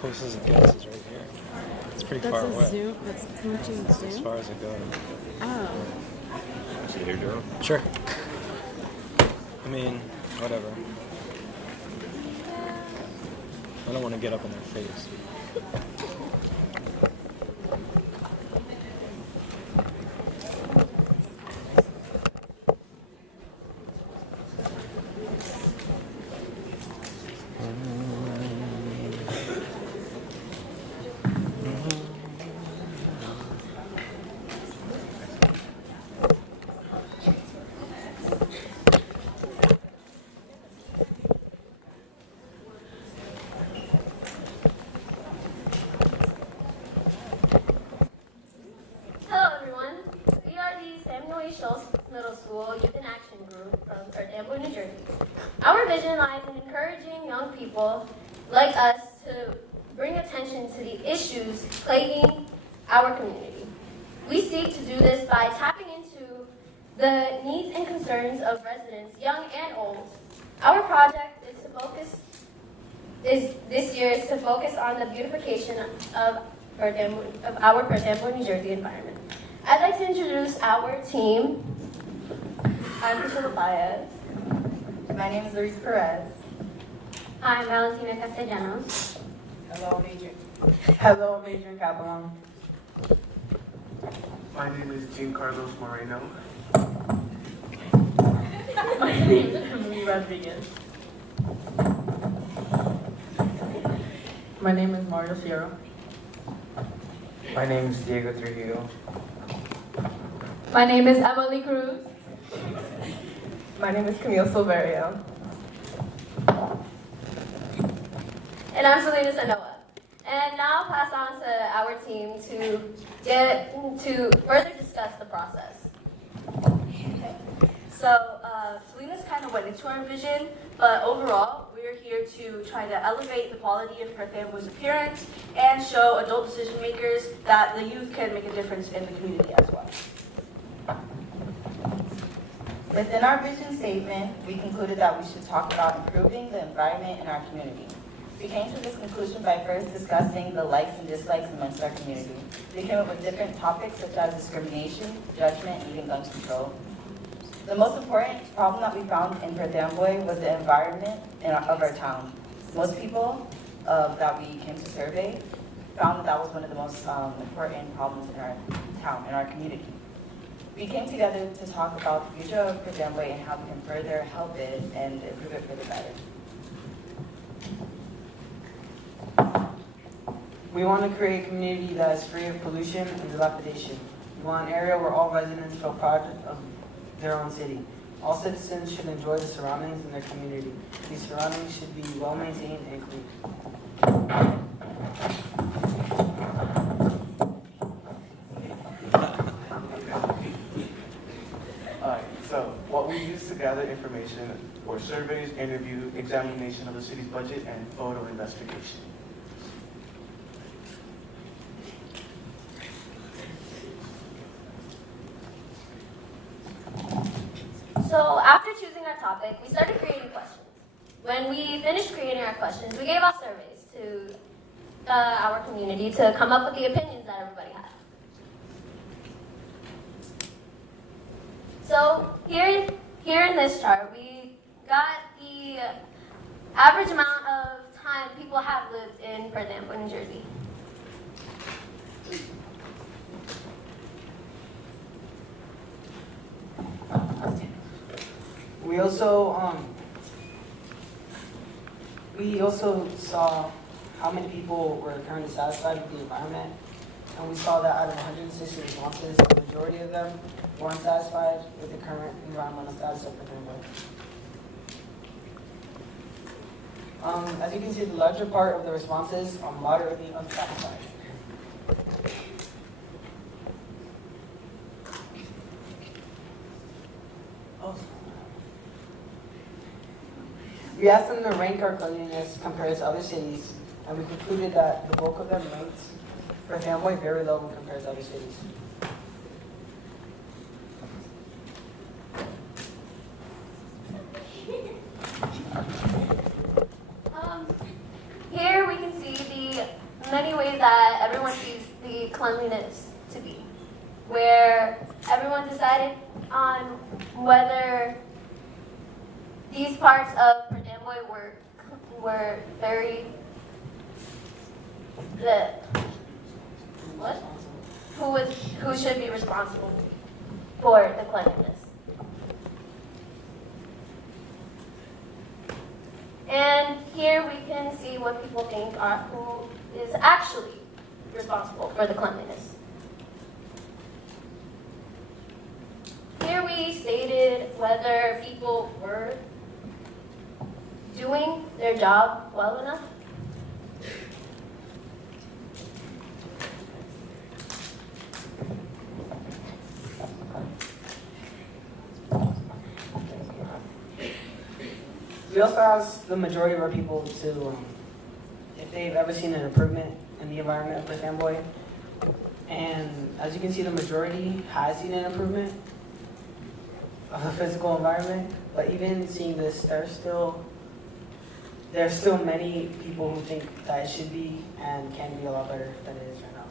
close as it gets is right here. It's pretty far away. Zoom. That's zoom. As far as it goes. Oh. See here, Daryl? Sure. I mean, whatever. I don't want to get up in their face. Shull Middle School Youth in Action Group from Perdambour, New Jersey. Our vision lies in encouraging young people like us to bring attention to the issues plaguing our community. We seek to do this by tapping into the needs and concerns of residents, young and old. Our project this year is to focus on the beautification of our Perdambour, New Jersey environment. I'd like to introduce our team. I'm Priscilla Baez. My name is Luis Perez. I'm Valentina Castellanos. Hello, Adrian Capelon. My name is Jean Carlos Moreno. My name is Emily Rodriguez. My name is Mario Sierra. My name is Diego Trujillo. My name is Emily Cruz. My name is Camille Silverio. And I'm Selena Sanoa. And now I'll pass on to our team to further discuss the process. Okay. So Selena's kind of went into our vision, but overall, we're here to try to elevate the quality of Perdambour's appearance and show adult decision makers that the youth can make a difference in the community as well. Within our vision statement, we concluded that we should talk about improving the environment in our community. We came to this conclusion by first discussing the likes and dislikes amongst our community. We came up with different topics such as discrimination, judgment, and even gun control. The most important problem that we found in Perdambour was the environment of our town. Most people that we came to survey found that was one of the most important problems in our town, in our community. We came together to talk about the future of Perdambour and how we can further help it and improve it for the better. We want to create a community that is free of pollution and dilapidation. We want an area where all residents feel proud of their own city. All citizens should enjoy the surroundings in their community. These surroundings should be well maintained and clean. So what we use to gather information for surveys, interview, examination of the city's budget, and photo investigation. So after choosing our topic, we started creating questions. When we finished creating our questions, we gave out surveys to our community to come up with the opinions that everybody had. So here in this chart, we got the average amount of time people have lived in Perdambour, New Jersey. We also saw how many people were currently satisfied with the environment, and we saw that out of 160 responses, the majority of them were unsatisfied with the current environmental status of Perdambour. As you can see, the larger part of the responses are moderately unsatisfied. We asked them to rank our cleanliness compared to other cities, and we concluded that the bulk of them ranked Perdambour very low when compared to other cities. Here we can see the many ways that everyone sees the cleanliness to be, where everyone decided on whether these parts of Perth Amboy were very who should be responsible for the cleanliness. And here we can see what people think who is actually responsible for the cleanliness. Here we stated whether people were doing their job well enough. We also asked the majority of our people to, if they've ever seen an improvement in the environment of Perth Amboy. And as you can see, the majority has seen an improvement of the physical environment. But even seeing this, there's still many people who think that it should be and can be a lot better than it is right now.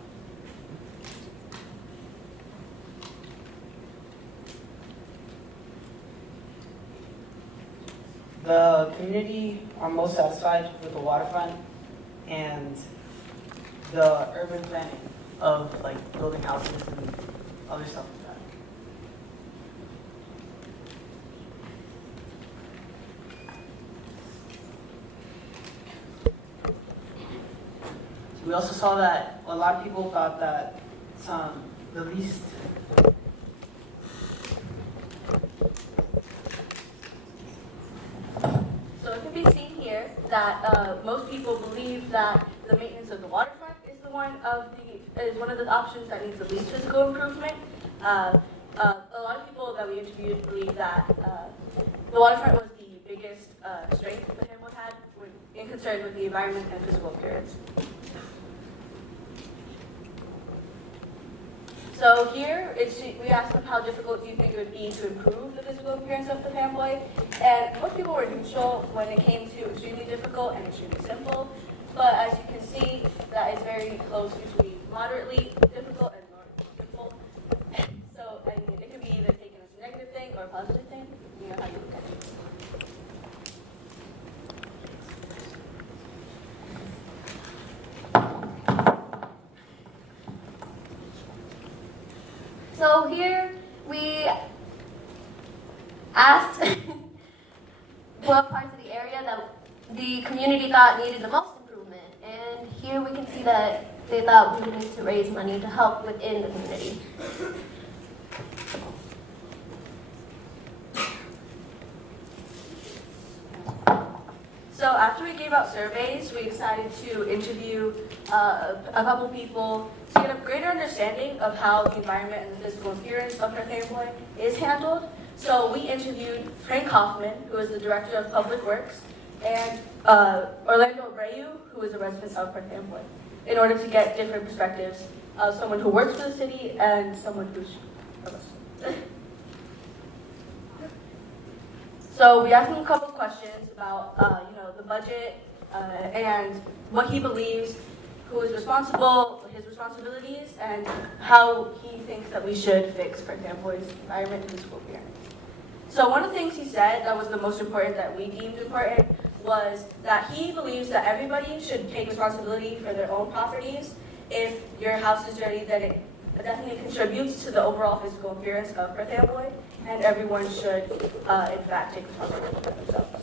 The community are most satisfied with the waterfront and the urban planning of like building houses and other stuff like that. We also saw that a lot of people thought that the least So it can be seen here that most people believe that the maintenance of the waterfront is one of the options that needs the least physical improvement. A lot of people that we interviewed believe that the waterfront was the biggest strength that Hamilton had in concern with the environment and physical appearance. So here, we asked them how difficult do you think it would be to improve the physical appearance of the Amboy, and most people were neutral when it came to extremely difficult and extremely simple. But as you can see, that is very close between moderately difficult and moderately simple. So I mean, it can be either taken as a negative thing or a positive thing, you know how you look at it. So here we asked what parts of the area that the community thought needed the most improvement. And here we can see that they thought we would need to raise money to help within the community. So after we gave out surveys, we decided to interview a couple people to get a greater understanding of how the environment and the physical appearance of Perth Amboy is handled. So we interviewed Frank Hoffman, who is the Director of Public Works, and Orlando Abreu, who is a resident of Perth Amboy, in order to get different perspectives of someone who works for the city and someone who's from us. So we asked him a couple of questions about, the budget and what he believes, who is responsible, his responsibilities, and how he thinks that we should fix Perth Amboy's environment and physical appearance. So one of the things he said that was the most important that we deemed important was that he believes that everybody should take responsibility for their own properties. If your house is dirty, then it definitely contributes to the overall physical appearance of Perth Amboy, and everyone should, in fact, take responsibility for themselves.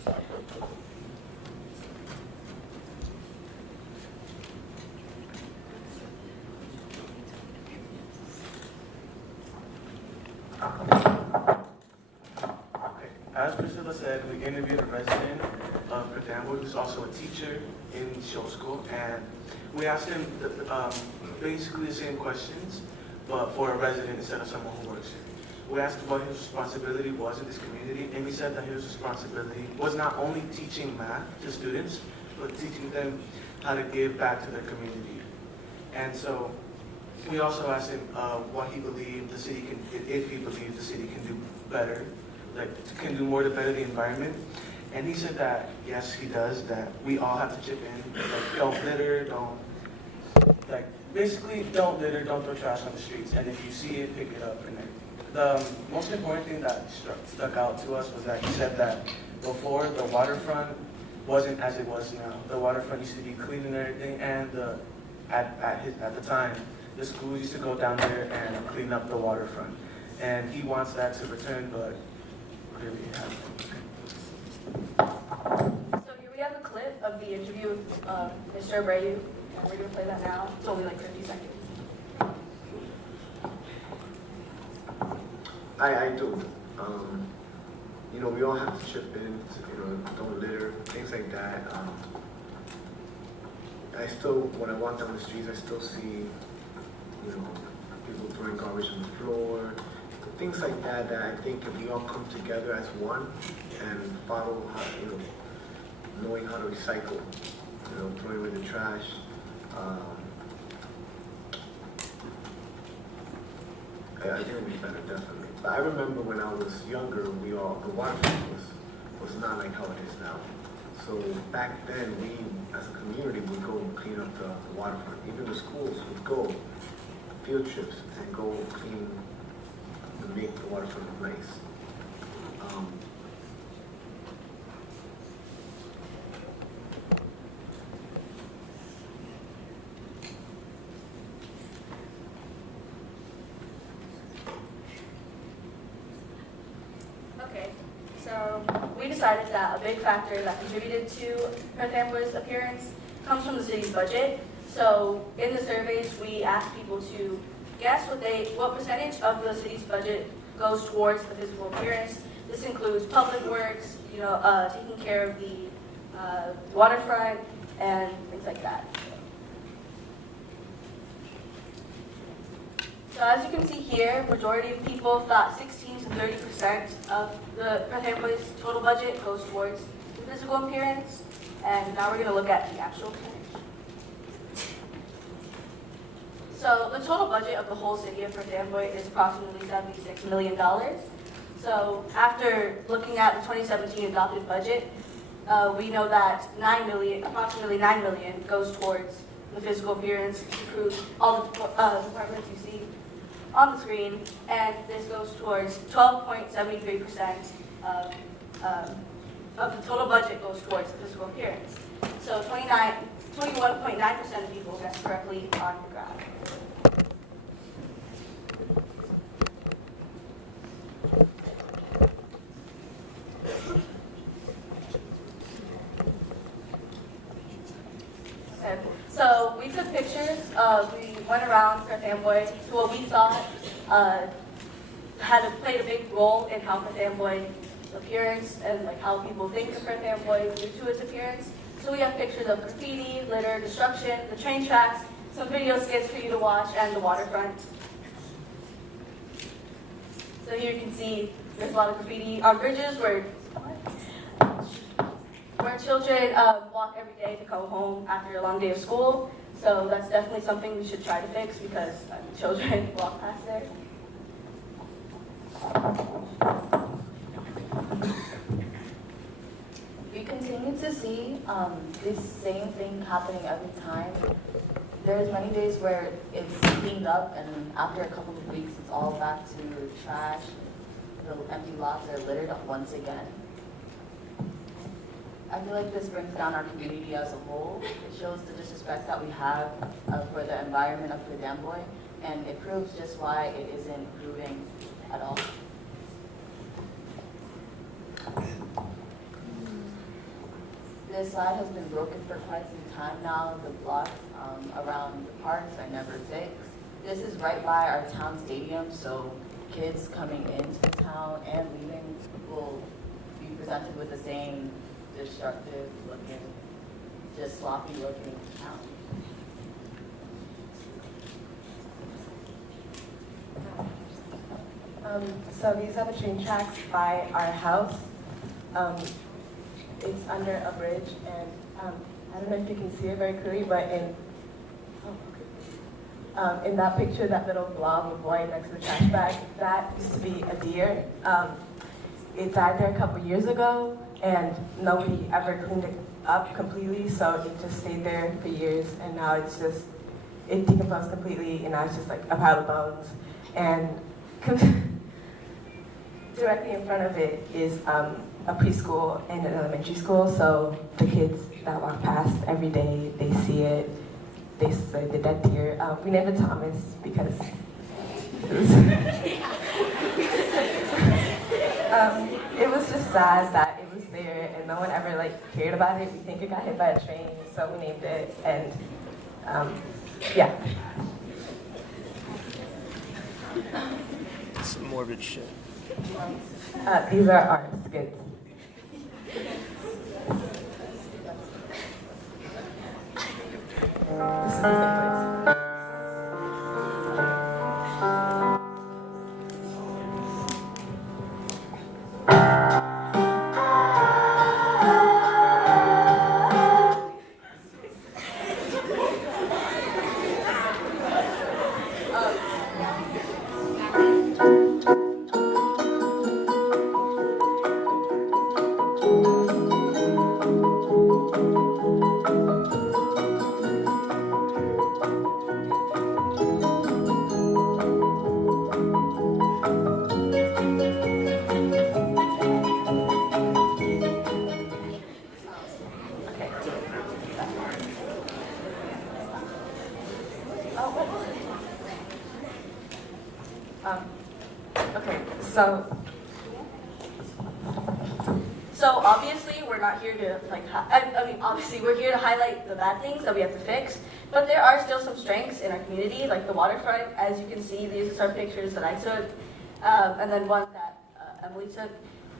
As Priscilla said, we interviewed a resident of Perth Amboy who's also a teacher in Shull School, and we asked him basically the same questions, but for a resident instead of someone who works here. We asked what his responsibility was in this community, and he said that his responsibility was not only teaching math to students, but teaching them how to give back to their community. And so we also asked him what he believed the city can, if he believed the city can do better, can do more to better the environment. And he said that, yes, he does, that we all have to chip in. Like, don't litter, don't Like, basically, don't litter, don't throw trash on the streets, and if you see it, pick it up. And the most important thing that stuck out to us was that he said that before the waterfront wasn't as it was now. The waterfront used to be clean and everything, and at the time, the schools used to go down there and clean up the waterfront. And he wants that to return, but clearly it hasn't. So here we have a clip of the interview of Mr. Abreu, and we're going to play that now. It's only like 50 seconds. I do. You know, we all have to chip in, you know, don't litter, things like that. I still, when I walk down the streets, I still see, you know, people throwing garbage on the floor, things like that, that I think if we all come together as one and follow how, you know, knowing how to recycle, you know, throwing away the trash, I think it would be better, definitely. But I remember when I was younger, the waterfront was not like how it is now. So back then, we, as a community, would go and clean up the waterfront. Even the schools would go field trips and go clean and make the waterfront look nice. Okay, so we decided that a big factor that contributed to Perth Amboy's appearance comes from the city's budget. So in the surveys, we asked people to guess what percentage of the city's budget goes towards the physical appearance. This includes public works, you know, taking care of the waterfront and things like that. So as you can see here, majority of people thought 16 to 30% of the Perth Amboy's total budget goes towards the physical appearance. And now we're going to look at the actual percentage. So the total budget of the whole city of Perth Amboy is approximately $76 million. So after looking at the 2017 adopted budget, we know that approximately $9 million goes towards the physical appearance to improve all the departments you see on the screen, and this goes towards 12.73% of the total budget goes towards the physical appearance. So 21.9% of people guessed correctly on the graph. Okay, so we took pictures. We went around Perth Amboy to what we thought played a big role in how Perth Amboy's appearance and like how people think of Perth Amboy due to its appearance. So we have pictures of graffiti, litter, destruction, the train tracks, some video skits for you to watch, and the waterfront. So here you can see there's a lot of graffiti on bridges where children walk every day to go home after a long day of school. So that's definitely something we should try to fix because children walk past there. We continue to see this same thing happening every time. There's many days where it's cleaned up, and after a couple of weeks, it's all back to trash. The empty lots are littered up once again. I feel like this brings down our community as a whole. It shows the disrespect that we have for the environment of Perth Amboy, and it proves just why it isn't improving at all. This slide has been broken for quite some time now. The blocks around the parks are never fixed. This is right by our town stadium, so kids coming into the town and leaving will be presented with the same destructive looking, just sloppy looking town. So these are the train tracks by our house. It's under a bridge, and I don't know if you can see it very clearly, but in that picture, that little blob of white next to the trash bag, that used to be a deer. It died there a couple years ago, and nobody ever cleaned it up completely, so it just stayed there for years, and now it's just it decomposed completely, and now it's just like a pile of bones. And directly in front of it is a preschool and an elementary school, so the kids that walk past every day, they see it, they say the dead deer. We named it Thomas because it was just sad that it was there and no one ever like cared about it. We think it got hit by a train, so we named it, and yeah. Some morbid shit. These are our skids. This is the same place. Okay, so obviously we're not here to obviously we're here to highlight the bad things that we have to fix, but there are still some strengths in our community, like the waterfront. As you can see, these are some pictures that I took, and then one that Emily took,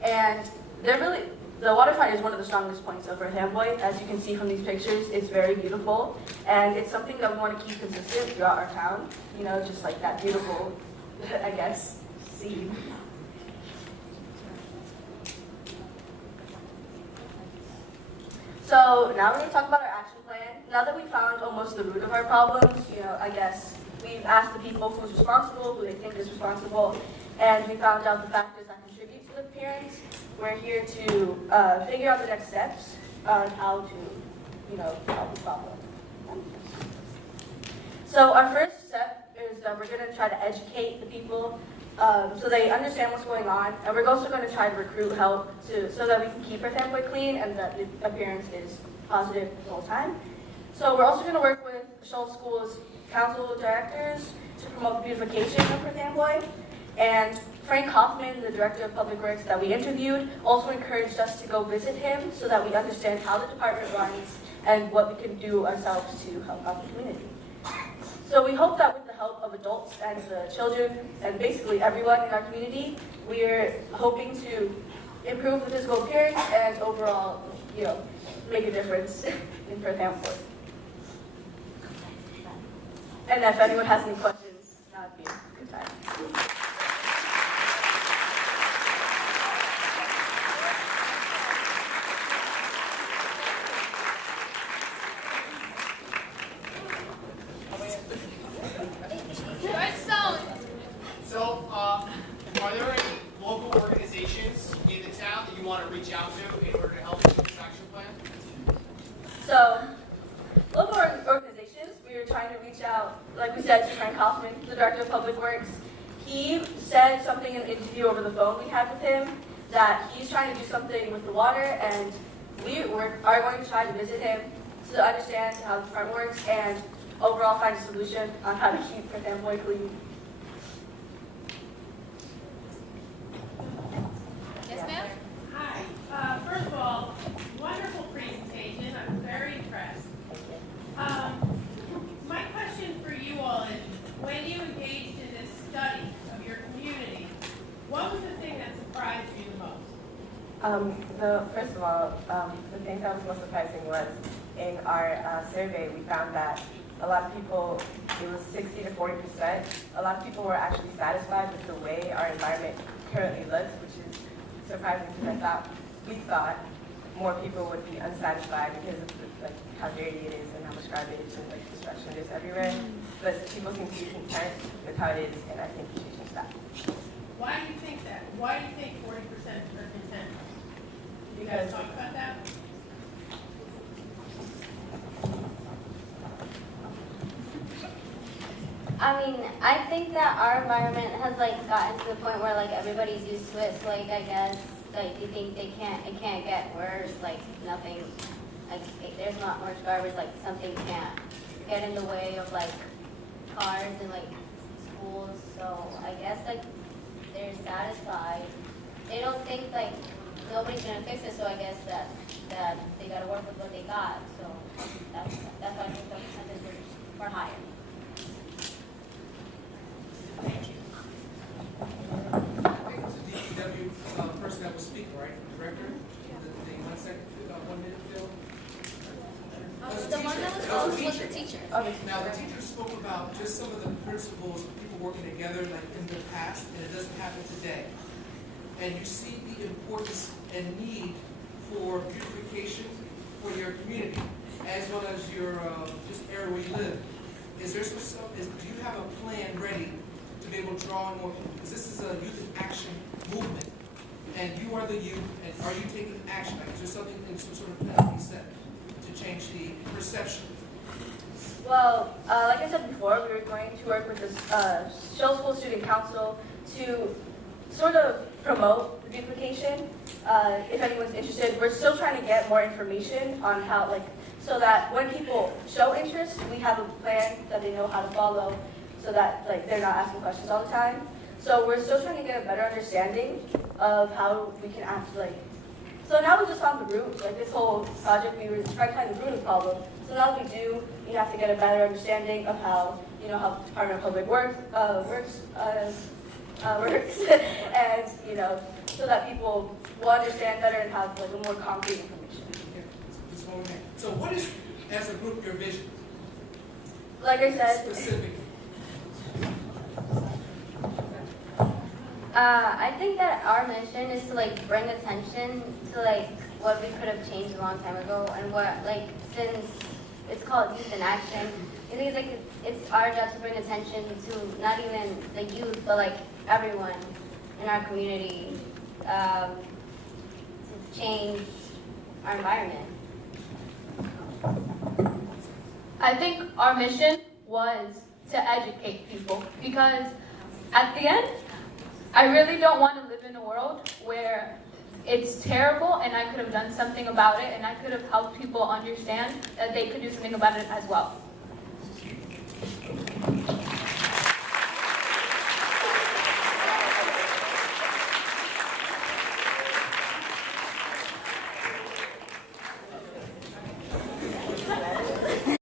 and the waterfront is one of the strongest points of North Amboy. As you can see from these pictures, it's very beautiful, and it's something that we want to keep consistent throughout our town. You know, just like that beautiful, I guess, scene. So now we're going to talk about our action plan. Now that we found almost the root of our problems, you know, I guess we've asked the people who's responsible, who they think is responsible, and we found out the factors that contribute to the appearance. We're here to figure out the next steps on how to, you know, solve the problem. So our first step is that we're going to try to educate the people so they understand what's going on, and we're also going to try to recruit help so that we can keep our Amboy clean and that the appearance is positive the whole time. So we're also going to work with Shull School's council directors to promote the beautification of North Amboy. And Frank Hoffman, the director of public works that we interviewed, also encouraged us to go visit him so that we understand how the department runs and what we can do ourselves to help out the community. So we hope that with the help of adults and the children and basically everyone in our community, we're hoping to improve the physical appearance and overall, you know, make a difference in North Amboy. And if anyone has any questions, that would be a good time. So, are there any local organizations in the town that you want to reach out to in order to help with this action plan? So, local organizations, we were trying to reach out, like we said, to Frank Hoffman, the director of public works. He said something in an interview over the phone we had with him, that he's trying to do something with the water, and we are going to try to visit him to understand how the front works and overall find a solution on how to keep North Amboy clean. Yes, ma'am? Hi. First of all, wonderful presentation. I'm very impressed. My question for you all is, when you engaged in this study of your community, what was the thing that surprised you the most? First of all, the thing that was most surprising was in our survey, we found that a lot of people, it was 60 to 40%, a lot of people were actually satisfied with the way our environment currently looks, which is surprising because we thought more people would be unsatisfied because of like how dirty it is and how much garbage and like destruction is everywhere. But people seem to be content with how it is, and I think we should change that. Why do you think that? Why do you think 40% are content? You guys talk about that? I mean, I think that our environment has like gotten to the point where like everybody's used to it. So like I guess like you think it can't get worse. Like nothing, like there's not much garbage. Like something can't get in the way of like cars and like schools. So I guess like they're satisfied. They don't think like nobody's gonna fix it. So I guess that they gotta work with what they got. So that's why I think the percentages are higher. Thank you. I think it was the DPW person that was speaking, right? Director? The 1 second, 1 minute film? The one that was closed was the teacher. Now, the teacher spoke about just some of the principles of people working together like in the past, and it doesn't happen today. And you see the importance and need for beautification for your community, as well as your just area where you live. Is there do you have a plan ready to be able to draw on more people? Because this is a youth in action movement, and you are the youth, and are you taking action? Like, is there something in some sort of plan being set to change the perception? Well, like I said before, we were going to work with the Shull School Student Council to sort of promote the beautification. If anyone's interested, we're still trying to get more information on how, like, so that when people show interest, we have a plan that they know how to follow, so that like they're not asking questions all the time. So we're still trying to get a better understanding of how we can act like. So now we just found the root, like this whole project, we were trying to find the root of the problem. So now that we do, we have to get a better understanding of how, you know, how the Department of Public works, and, you know, so that people will understand better and have like a more concrete information. So what is, as a group, your vision? Like I said, Specifically. I think that our mission is to like bring attention to like what we could have changed a long time ago, and what like since it's called Youth in Action, I think it's like it's our job to bring attention to not even the youth, but like everyone in our community to change our environment. I think our mission was to educate people, because at the end, I really don't want to live in a world where it's terrible and I could have done something about it, and I could have helped people understand that they could do something about it as well.